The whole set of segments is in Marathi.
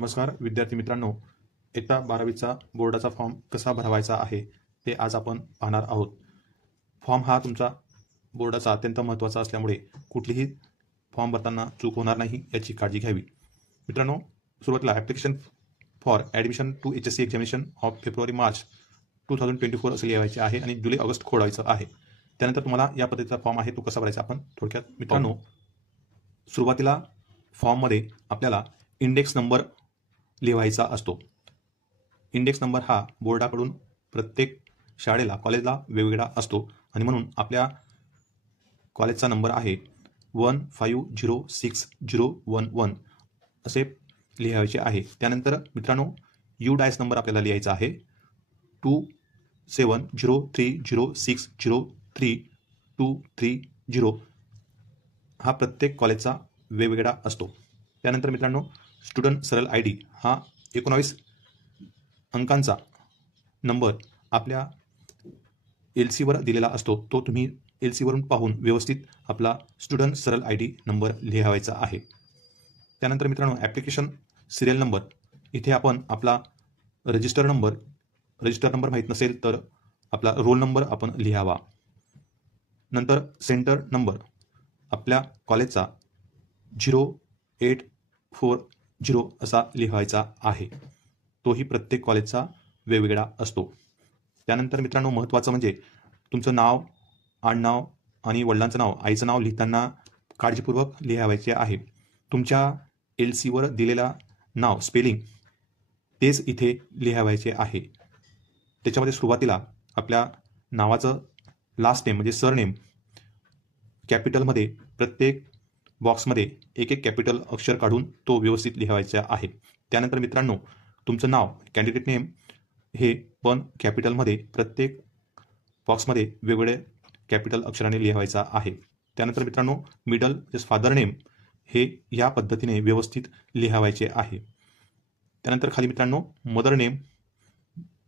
नमस्कार विद्यार्थी मित्रांनो, इयत्ता 12वीचा बोर्डाचा फॉर्म कसा भरवायचा आहे ते आज आपण पाहणार आहोत. फॉर्म हा तुमचा बोर्डाचा अत्यंत महत्त्वाचा असल्यामुळे कुठलीही फॉर्म भरताना चूक होणार नाही याची काळजी घ्यावी. मित्रांनो, सुरुवातीला application for admission to HSC examination of फेब्रुवारी-मार्च 2024 असे लिहायचे आहे आणि जुलै-ऑगस्ट खोडायचं आहे. त्यानंतर तुम्हाला या पद्धतीचा फॉर्म आहे तो कसा भरायचा आपण थोडक्यात मित्रांनो, सुरुवातीला फॉर्ममध्ये आपल्याला इंडेक्स नंबर लिहायचा असतो. इंडेक्स नंबर हा बोर्डाकडून प्रत्येक शाळेला कॉलेजला वेगवेगळा असतो आणि म्हणून आपल्या कॉलेजचा नंबर आहे 150611 असे लिहायचे आहे. त्यानंतर मित्रांनो, UDICE नंबर आपल्याला लिहायचा आहे 270306033230. हा प्रत्येक कॉलेजचा वेगवेगळा असतो. त्यानंतर मित्रांनो, स्टुडंट सरल ID हा 19 अंकांचा नंबर आपल्या LCवर दिलेला असतो. तो तुम्ही LCवरून पाहून व्यवस्थित आपला स्टुडंट सरल ID नंबर लिहायचा आहे. त्यानंतर मित्रांनो, ॲप्लिकेशन सिरियल नंबर इथे आपण आपला रजिस्टर नंबर माहीत नसेल तर आपला रोल नंबर आपण लिहावा. नंतर सेंटर नंबर आपल्या कॉलेजचा 0840 असा लिहायचा आहे. तोही प्रत्येक कॉलेजचा वेगवेगळा असतो. त्यानंतर मित्रांनो, महत्त्वाचं म्हणजे तुमचं नाव, आडनाव आणि वडिलांचं नाव, आईचं नाव लिहिताना काळजीपूर्वक लिहायचे आहे. तुमच्या LCवर दिलेला नाव स्पेलिंग तेच इथे लिहायचे आहे. त्याच्यामध्ये सुरुवातीला आपल्या नावाचं लास्ट नेम म्हणजे सरनेम कॅपिटलमध्ये प्रत्येक बॉक्समध्ये एक एक कॅपिटल अक्षर काढून तो व्यवस्थित लिहायचा आहे. त्यानंतर मित्रांनो, तुमचं नाव कॅन्डिडेट नेम हे पण कॅपिटलमध्ये प्रत्येक बॉक्समध्ये वेगवेगळे कॅपिटल अक्षराने लिहायचा आहे. त्यानंतर मित्रांनो, मिडल जस फादर नेम हे या पद्धतीने व्यवस्थित लिहायचे आहे. त्यानंतर खाली मित्रांनो, मदर नेम,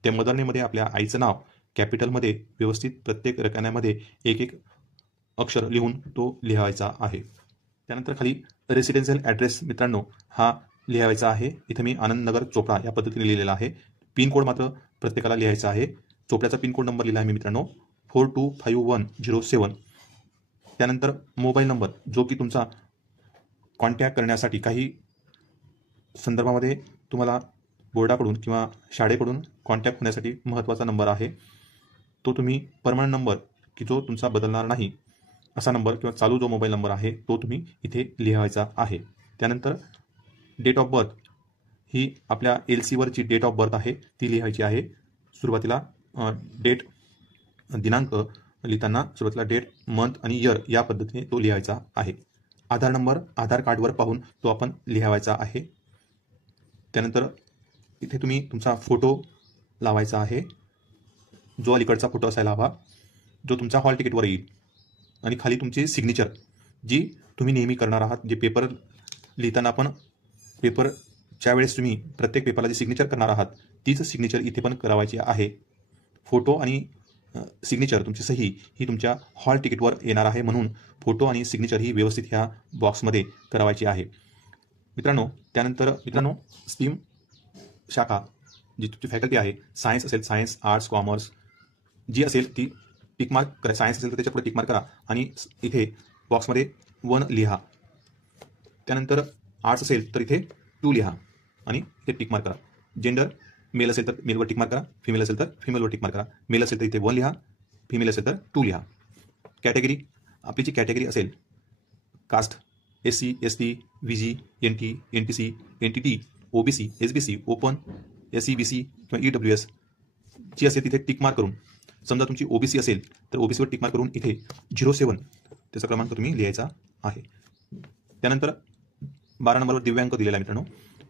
त्या मदर नेममध्ये आपल्या आईचं नाव कॅपिटलमध्ये व्यवस्थित प्रत्येक रकान्यामध्ये एक एक अक्षर लिहून तो लिहायचा आहे. त्यानंतर खाली रेसिडेन्शियल ॲड्रेस मित्रांनो हा लिहायचा आहे. इथं मी आनंदनगर चोपडा या पद्धतीने लिहिलेला आहे. पिनकोड मात्र प्रत्येकाला लिहायचा आहे. चोपड्याचा पिनकोड नंबर लिहिला आहे मी मित्रांनो 425107. त्यानंतर मोबाईल नंबर जो की तुमचा कॉन्टॅक्ट करण्यासाठी काही संदर्भामध्ये तुम्हाला बोर्डाकडून किंवा शाळेकडून कॉन्टॅक्ट होण्यासाठी महत्त्वाचा नंबर आहे. तो तुम्ही परमनंट नंबर की जो तुमचा बदलणार नाही असा नंबर किंवा चालू जो मोबाईल नंबर आहे तो तुम्ही इथे लिहायचा आहे. त्यानंतर डेट ऑफ बर्थ ही आपल्या LCवरची डेट ऑफ बर्थ आहे ती लिहायची आहे. सुरुवातीला डेट दिनांक लिहिताना सुरुवातीला डेट, मंथ आणि इयर या पद्धतीने तो लिहायचा आहे. आधार नंबर आधार कार्डवर पाहून तो आपण लिहायचा आहे. त्यानंतर इथे तुम्ही तुमचा फोटो लावायचा आहे, जो अलीकडचा फोटो असायला हवा, जो तुमचा हॉल तिकीटवर येईल. आणि खाली तुमची सिग्नेचर जी तुम्ही नेहमी करणार आहात. जे पेपर लिहिताना आपण पेपरच्या वेळेस तुम्ही प्रत्येक पेपरला जी सिग्नेचर करणार आहात तीच सिग्नेचर इथे पण करावायची आहे. फोटो आणि सिग्नेचर तुमची सही ही तुमच्या हॉल तिकीटवर येणार आहे, म्हणून फोटो आणि सिग्नेचर ही व्यवस्थित ह्या बॉक्समध्ये करावायची आहे मित्रांनो. त्यानंतर मित्रांनो, स्ट्रीम शाखा जी तुमची फॅकल्टी आहे, सायन्स असेल सायन्स, आर्ट्स, कॉमर्स जी असेल ती टिकमार्क करा. सायन्स असेल तर त्याच्या पुढे टिकमार्क करा आणि इथे बॉक्समध्ये 1 लिहा. त्यानंतर आर्ट्स असेल तर इथे 2 लिहा आणि इथे टिकमार्क करा. जेंडर मेल असेल तर मेलवर टिकमार्क करा, फिमेल असेल तर फिमेलवर टिकमार्क करा. मेल असेल तर इथे 1 लिहा, फिमेल असेल तर 2 लिहा. कॅटेगरी आपली जी कॅटेगरी असेल, caste SC, ST, VG, NT, NTC, NTT, OBC, SBC, open, SC, BC किंवा EWS जी असेल तिथे टिकमार्क करून, समजा तुमची OBC असेल तर OBCवर टिकमार्क करून इथे 07 त्याचा क्रमांक तुम्ही लिहायचा आहे. त्यानंतर 12 नंबरवर दिव्यांग दिलेला आहे मित्रांनो.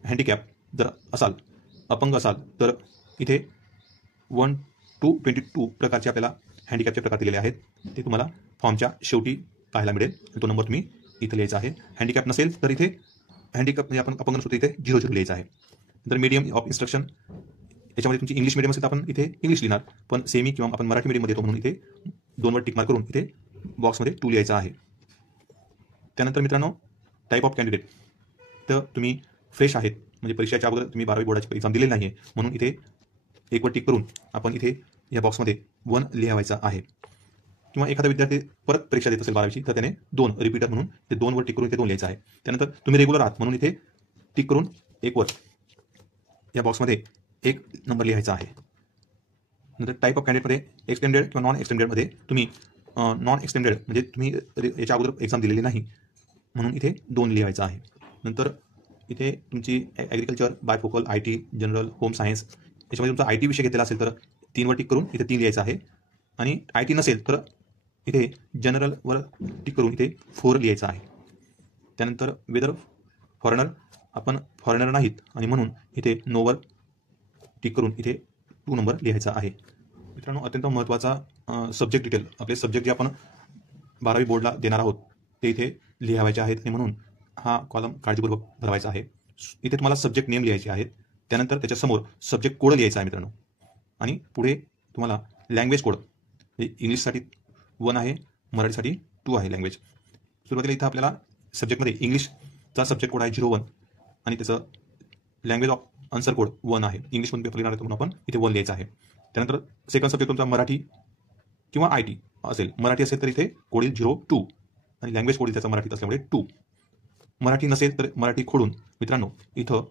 हँडिकॅप जर असाल, अपंग असाल तर इथे 1 to 22 प्रकारचे आपल्याला हँडिकॅपचे प्रकार दिलेले आहेत. ते तुम्हाला फॉर्मच्या शेवटी पाहायला मिळेल. तो नंबर तुम्ही इथे लिहायचा आहे. हँडिकॅप नसेल तर इथे हँडिकॅप म्हणजे आपण अपंग नसतो इथे 00 लिहायचं आहे. नंतर मीडियम ऑफ इन्स्ट्रक्शन याच्यामध्ये तुमची इंग्लिश मीडियम असेल तर आपण इथे इंग्लिश लिहिणार, पण सेमी किंवा आपण मराठी मीडियममध्ये येतो म्हणून इथे 2वर टिकमार्क करून इथे बॉक्समध्ये 2 लिहायचा आहे. त्यानंतर मित्रांनो, टाईप ऑफ कॅन्डिडेट तर तुम्ही फ्रेश आहेत म्हणजे परीक्षेच्या अगोदर तुम्ही 12वी बोर्डाची एक्झाम दिलेली नाही आहे, म्हणून इथे एकवर टिक करून आपण इथे या बॉक्समध्ये 1 लिहायचा आहे. किंवा एखादा विद्यार्थी परत परीक्षा देत असेल 12वीची तर त्याने 2 रिपीटर म्हणून ते 2 वर टिक करून इथे 2 लिहायचं आहे. त्यानंतर तुम्ही रेग्युलर आहात म्हणून इथे टिक करून 1 वर या बॉक्समध्ये 1 नंबर लिहायचा आहे. नंतर टाईप ऑफ कॅन्डिडेटमध्ये एक्सटेंडेड किंवा नॉन एक्सटेंडेडमध्ये तुम्ही नॉन एक्सटेंडेड म्हणजे तुम्ही याच्या अगोदर एक्झाम दिलेली नाही म्हणून इथे 2 लिहायचं आहे. नंतर इथे तुमची agriculture, bifocal, IT, general, home science याच्यामध्ये तुमचा IT विषय घेतलेला असेल तर 3 वर टिक करून इथे 3 लिहायचं आहे. आणि IT नसेल तर इथे जनरलवर टिक करून इथे 4 लिहायचं आहे. त्यानंतर वेदर फॉरेनर, आपण फॉरेनर नाहीत आणि म्हणून इथे नोवर टिक करून इथे 2 नंबर लिहायचा आहे. मित्रांनो, अत्यंत महत्त्वाचा सब्जेक्ट डिटेल, आपले सब्जेक्ट जे आपण 12वी बोर्डला देणार आहोत ते इथे लिहायचे आहेत आणि म्हणून हा कॉलम काळजीपूर्वक भरवायचा आहे. इथे तुम्हाला सब्जेक्ट नेम लिहायचे आहेत. त्यानंतर त्याच्यासमोर सब्जेक्ट कोड लिहायचा आहे मित्रांनो. आणि पुढे तुम्हाला लँग्वेज कोड, इंग्लिशसाठी 1 आहे, मराठीसाठी 2 आहे लँग्वेज. सुरुवातीला इथं आपल्याला सब्जेक्टमध्ये इंग्लिशचा सब्जेक्ट कोड आहे 01 आणि त्याचं लँग्वेज ऑफ आन्सर कोड 1 आहे. इंग्लिशमधून पेपर लिहिणार आहे म्हणून आपण इथे 1 लिहायचं आहे. त्यानंतर सेकंड सब्जेक्ट तुमचा मराठी किंवा IT असेल. मराठी असेल तर इथे कोड येईल 02 आणि लँग्वेज कोड त्याचा मराठीत असल्यामुळे 2. मराठी नसेल तर मराठी खोडून मित्रांनो इथं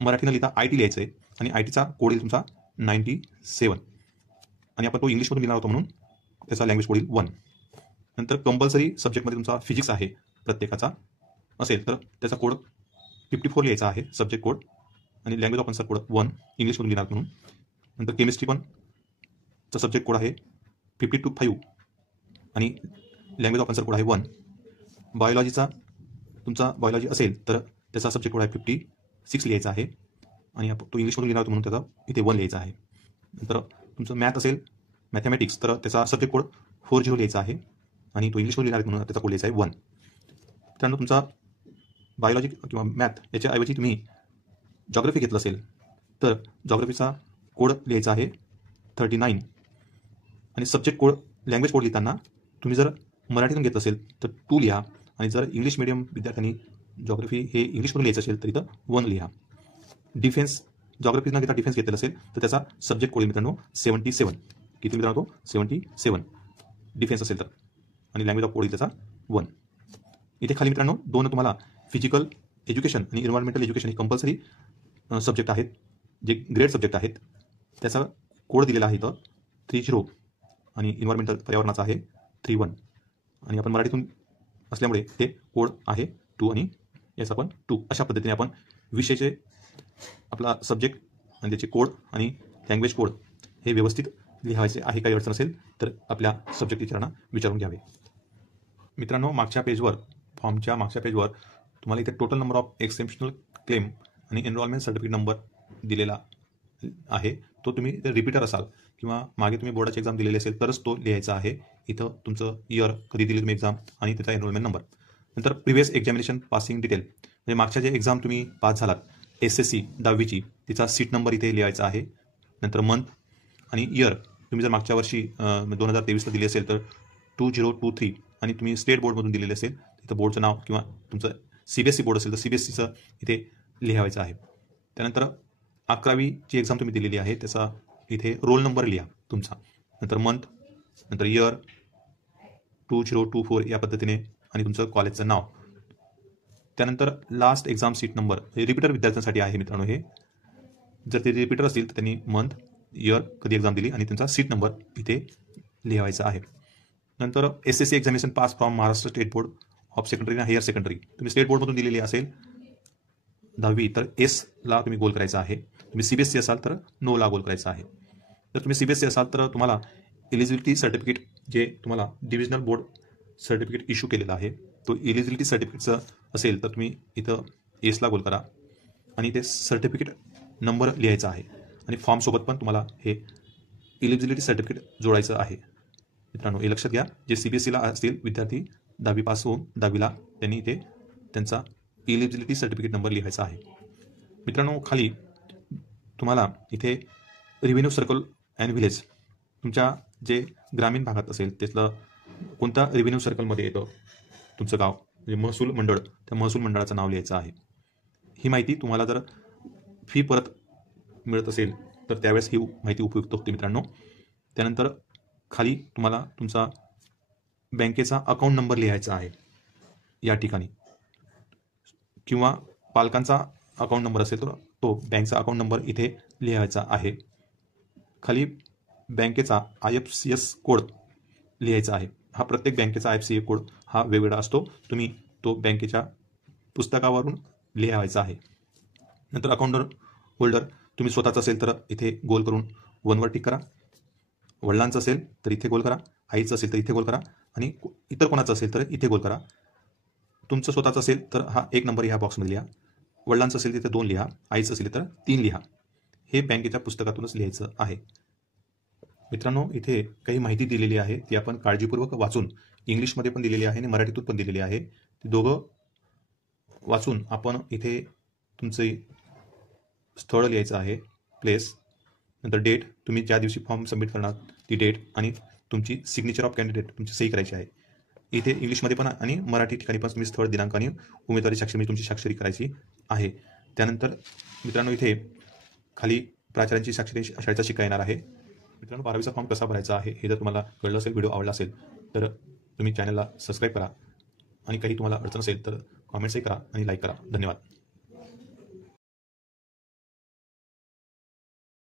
मराठी न लिहिता IT लिहायचं आहे आणि ITचा कोड येईल तुमचा 97 आणि आपण तो इंग्लिशमधून लिहिणार होतो म्हणून त्याचा लँग्वेज कोड येईल 1. नंतर कंपल्सरी सब्जेक्टमध्ये तुमचा फिजिक्स आहे प्रत्येकाचा असेल तर त्याचा कोड 54 लिहायचा आहे सब्जेक्ट कोड आणि लँग्वेज ऑफ आन्सर कोड 1 इंग्लिशमधून लिहिणार म्हणून. नंतर केमिस्ट्री पण चा सब्जेक्ट कोड आहे 52 आणि लँग्वेज ऑफ आन्सर कोड आहे 1. बायोलॉजीचा तुमचा बायोलॉजी असेल तर त्याचा सब्जेक्ट कोड आहे 56 लिहायचा आहे आणि आपण तो इंग्लिशमधून लिहिणार होतो म्हणून त्याचा इथे 1 लिहायचा आहे. नंतर तुमचं मॅथ असेल मॅथमॅटिक्स तर त्याचा सब्जेक्ट कोड 40 लिहायचा आहे आणि तो इंग्लिशमधून लिहिणार म्हणून त्याचा कोड लिहायचा आहे 1. त्यानंतर तुमचा बायोलॉजी किंवा मॅथ याच्याऐवजी तुम्ही जॉग्राफी घेतलं असेल तर जॉग्राफीचा कोड लिहायचा आहे 39 आणि सब्जेक्ट कोड लँग्वेज कोड लिहिताना तुम्ही जर मराठीतून घेतलं असेल तर 2 लिहा आणि जर इंग्लिश मीडियम विद्यार्थ्यांनी जॉग्राफी हे इंग्लिशमधून लिहायचं असेल तर इथं 1 लिहा. डिफेन्स जॉग्राफी न घेता डिफेन्स घेतलेला असेल तर त्याचा सब्जेक्ट कोड मित्रांनो 77. किती मित्रांनो 77 डिफेन्स असेल तर आणि लँग्वेज ऑफ कोड त्याचा 1. इथे खाली मित्रांनो 2 तुम्हाला फिजिकल एज्युकेशन आणि एन्व्हायरमेंटल एज्युकेशन हे कंपल्सरी सब्जेक्ट आहेत जे ग्रेड सब्जेक्ट आहेत. त्याचा कोड दिलेला आहे इथं 30 आणि एन्व्हायरमेंटल पर्यावरणाचा आहे 31 आणि आपण मराठीतून असल्यामुळे ते कोड आहे 2 आणि याचा पण 2. अशा पद्धतीने आपण विषयाचे आपला सब्जेक्ट आणि त्याचे कोड आणि लँग्वेज कोड हे व्यवस्थित लिहायचे आहे. काही अडचण असेल तर आपल्या सब्जेक्ट टीचरांना विचारून घ्यावे. मित्रांनो, मागच्या पेजवर फॉर्मच्या मागच्या पेजवर तुम्हाला इथे total number of exceptional claim आणि एनरोलमेंट सर्टिफिकेट नंबर दिलेला आहे. तो तुम्ही रिपीटर असाल किंवा मागे तुम्ही बोर्डाची एक्झाम दिलेली असेल तरच तो लिहायचा आहे. इथं तुमचं इयर कधी दिली तुम्ही एक्झाम आणि त्याचा एनरोलमेंट नंबर. नंतर प्रिव्हियस एक्झामिनेशन पासिंग डिटेल म्हणजे मागच्या जे एक्झाम तुम्ही पास झालात SSC 10वीची तिचा सीट नंबर इथे लिहायचा आहे. नंतर मंथ आणि इयर तुम्ही जर मागच्या वर्षी 2023ला दिली असेल तर 2023 आणि तुम्ही स्टेट बोर्डमधून दिलेले असेल तिथं बोर्डचं नाव किंवा तुमचं CBSE बोर्ड असेल तर CBSEचं इथे लिहायचं आहे. त्यानंतर 11वीची एक्झाम तुम्ही दिलेली आहे त्याचा इथे रोल नंबर लिहा तुमचा. नंतर मंथ, नंतर इयर 2024 या पद्धतीने आणि तुमचं कॉलेजचं नाव. त्यानंतर लास्ट एक्झाम सीट नंबर हे रिपीटर विद्यार्थ्यांसाठी आहे मित्रांनो. हे जर ते रिपीटर असतील तर त्यांनी मंथ, इयर, कधी एक्झाम दिली आणि त्यांचा सीट नंबर इथे लिहायचा आहे. नंतर SSC examination pass from Maharashtra state board of secondary आणि हायर सेकंडरी तुम्ही स्टेट बोर्डमधून दिलेली असेल 10वी तर Sला तुम्ही गोल करायचा आहे. तुम्ही CBSE असाल तर नोला गोल करायचा आहे. जर तुम्ही CBSE असाल तर तुम्हाला एलिजिबिलिटी सर्टिफिकेट जे तुम्हाला डिव्हिजनल बोर्ड सर्टिफिकेट इश्यू केलेला आहे तो एलिजिबिलिटी सर्टिफिकेटचं असेल तर तुम्ही इथं Sला गोल करा आणि ते सर्टिफिकेट नंबर लिहायचा आहे आणि फॉर्मसोबत पण तुम्हाला हे एलिजिबिलिटी सर्टिफिकेट जोडायचं आहे. मित्रांनो हे लक्षात घ्या, जे CBSEला असतील विद्यार्थी 10वी पास होऊन 10वीला त्यांनी इथे त्यांचा एलिजिबिलिटी सर्टिफिकेट नंबर लिहायचा आहे. मित्रांनो खाली तुम्हाला इथे रेव्हेन्यू सर्कल अँड व्हिलेज तुमच्या जे ग्रामीण भागात असेल त्यातलं कोणत्या रेव्हेन्यू सर्कलमध्ये येतं तुमचं गाव म्हणजे महसूल मंडळ त्या महसूल मंडळाचं नाव लिहायचं आहे. ही माहिती तुम्हाला जर फी परत मिळत असेल तर त्यावेळेस ही माहिती उपयुक्त होते मित्रांनो. त्यानंतर खाली तुम्हाला तुमचा बँकेचा अकाउंट नंबर लिहायचा आहे या ठिकाणी, किंवा पालकांचा अकाउंट नंबर असेल तर तो बँकचा अकाउंट नंबर इथे लिहायचा आहे. खाली बँकेचा IFSC कोड लिहायचा आहे. हा प्रत्येक बँकेचा IFSC कोड हा वेगवेगळा असतो. तुम्ही तो बँकेच्या पुस्तकावरून लिहायचा आहे. नंतर अकाउंट होल्डर तुम्ही स्वतःचा असेल तर इथे गोल करून 1 वर टिक करा. वडिलांचं असेल तर इथे गोल करा. आईचं असेल तर इथे गोल करा. आणि इतर कोणाचं असेल तर इथे गोल करा. तुमचं स्वतःचं असेल तर हा 1 नंबर ह्या बॉक्समध्ये लिहा. वडिलांचं असेल तिथे 2 लिहा. आईचं असेल तर 3 लिहा. हे बँकेच्या पुस्तकातूनच लिहायचं आहे. मित्रांनो, इथे काही माहिती दिलेली आहे ती आपण काळजीपूर्वक वाचून, इंग्लिशमध्ये पण दिलेली आहे आणि मराठीतून पण दिलेली आहे. ती दोघं वाचून आपण इथे तुमचे स्थळ लिहायचं आहे, प्लेस, नंतर डेट, तुम्ही ज्या दिवशी फॉर्म सबमिट करणार ती डेट, आणि तुमची सिग्नेचर ऑफ कॅन्डिडेट, तुमची सही करायची आहे. इथे इंग्लिशमध्ये पण आणि मराठी ठिकाणी पण तुम्ही स्थळ, दिनांक आणि उमेदवारी स्वाक्षरी तुमची स्वाक्षरी करायची आहे. त्यानंतर मित्रांनो, इथे खाली प्राचार्यांची स्वाक्षरी शाळेचा शिक्का येणार आहे. मित्रांनो, 12वीचा फॉर्म कसा भरायचा आहे हे जर तुम्हाला कळलं असेल, व्हिडिओ आवडला असेल तर तुम्ही चॅनलला सबस्क्राईब करा, आणि काही तुम्हाला अडचण असेल तर कॉमेंट्सही करा आणि लाईक करा. धन्यवाद.